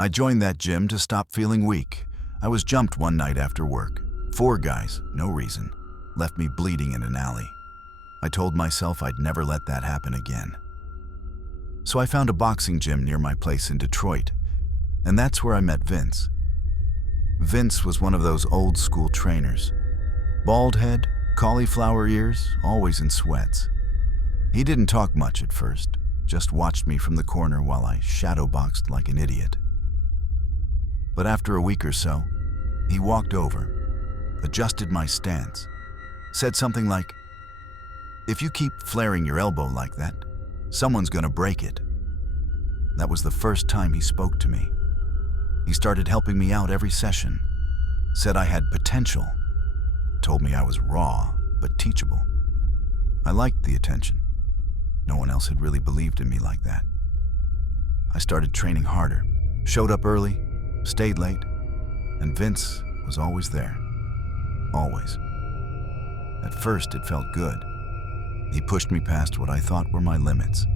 I joined that gym to stop feeling weak. I was jumped one night after work. 4 guys, no reason, left me bleeding in an alley. I told myself I'd never let that happen again. So I found a boxing gym near my place in Detroit, and that's where I met Vince. Vince was one of those old school trainers. Bald head, cauliflower ears, always in sweats. He didn't talk much at first, just watched me from the corner while I shadowboxed like an idiot. But after a week or so, he walked over, adjusted my stance, said something like, "If you keep flaring your elbow like that, someone's gonna break it." That was the first time he spoke to me. He started helping me out every session, said I had potential, told me I was raw but teachable. I liked the attention. No one else had really believed in me like that. I started training harder, showed up early, stayed late, and Vince was always there. Always. At first, it felt good. He pushed me past what I thought were my limits.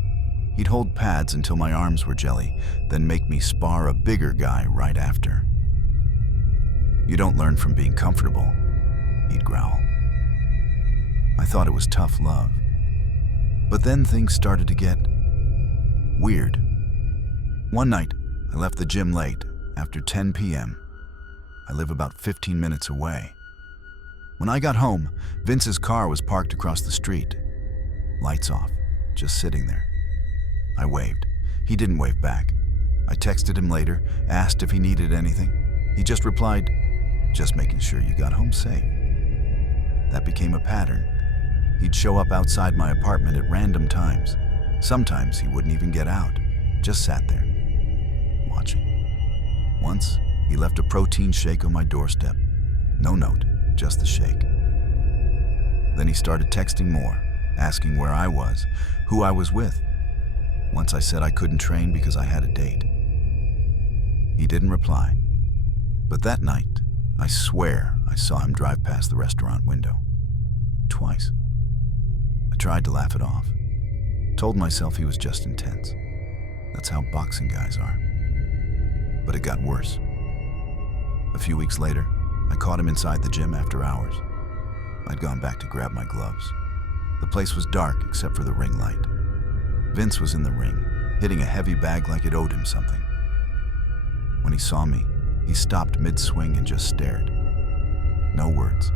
He'd hold pads until my arms were jelly, then make me spar a bigger guy right after. "You don't learn from being comfortable," he'd growl. I thought it was tough love. But then things started to get weird. One night, I left the gym late, after 10 p.m. I live about 15 minutes away. When I got home, Vince's car was parked across the street. Lights off, just sitting there. I waved. He didn't wave back. I texted him later, asked if he needed anything. He just replied, "Just making sure you got home safe." That became a pattern. He'd show up outside my apartment at random times. Sometimes he wouldn't even get out, just sat there, watching. Once, he left a protein shake on my doorstep. No note, just the shake. Then he started texting more, asking where I was, who I was with. Once I said I couldn't train because I had a date. He didn't reply. But that night, I swear I saw him drive past the restaurant window. Twice. I tried to laugh it off. Told myself he was just intense. That's how boxing guys are. But it got worse. A few weeks later, I caught him inside the gym after hours. I'd gone back to grab my gloves. The place was dark except for the ring light. Vince was in the ring, hitting a heavy bag like it owed him something. When he saw me, he stopped mid-swing and just stared. No words.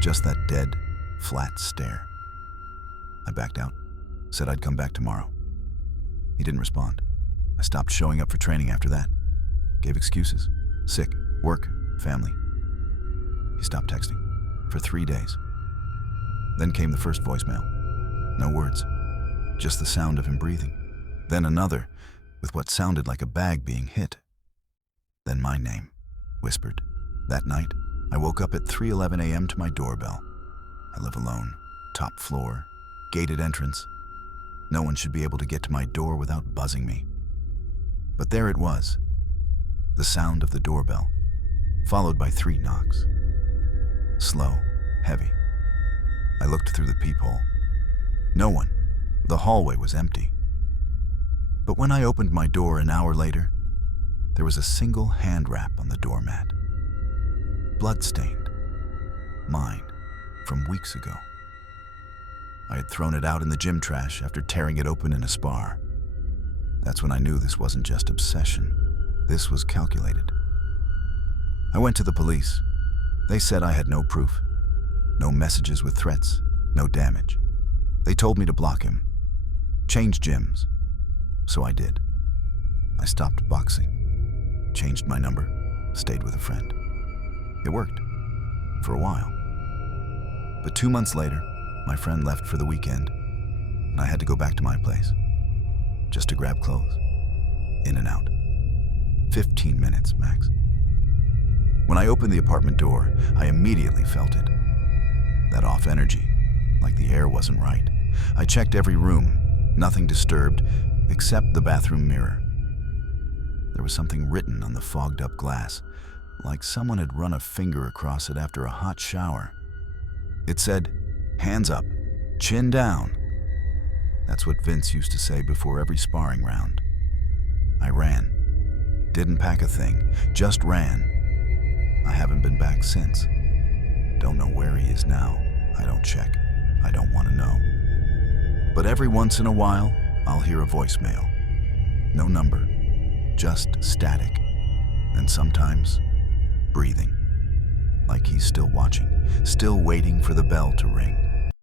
Just that dead, flat stare. I backed out, said I'd come back tomorrow. He didn't respond. I stopped showing up for training after that. Gave excuses. Sick, work, family. He stopped texting for 3 days. Then came the first voicemail. No words. Just the sound of him breathing. Then another, with what sounded like a bag being hit. Then my name, whispered. That night, I woke up at 3:11 a.m. to my doorbell. I live alone, top floor, gated entrance. No one should be able to get to my door without buzzing me. But there it was, the sound of the doorbell, followed by 3 knocks. Slow, heavy. I looked through the peephole. No one. The hallway was empty. But when I opened my door an hour later, there was a single hand wrap on the doormat. Blood-stained. Mine, from weeks ago. I had thrown it out in the gym trash after tearing it open in a spar. That's when I knew this wasn't just obsession. This was calculated. I went to the police. They said I had no proof. No messages with threats, no damage. They told me to block him. Change gyms. So I did. I stopped boxing. Changed my number. Stayed with a friend. It worked. For a while. But 2 months later, my friend left for the weekend, and I had to go back to my place. Just to grab clothes. In and out. 15 minutes, max. When I opened the apartment door, I immediately felt it. That off energy, like the air wasn't right. I checked every room, nothing disturbed, except the bathroom mirror. There was something written on the fogged-up glass, like someone had run a finger across it after a hot shower. It said, "Hands up, chin down." That's what Vince used to say before every sparring round. I ran. Didn't pack a thing, just ran. I haven't been back since. Don't know where he is now. I don't check. I don't want to know. But every once in a while, I'll hear a voicemail. No number, just static. And sometimes, breathing. Like he's still watching, still waiting for the bell to ring.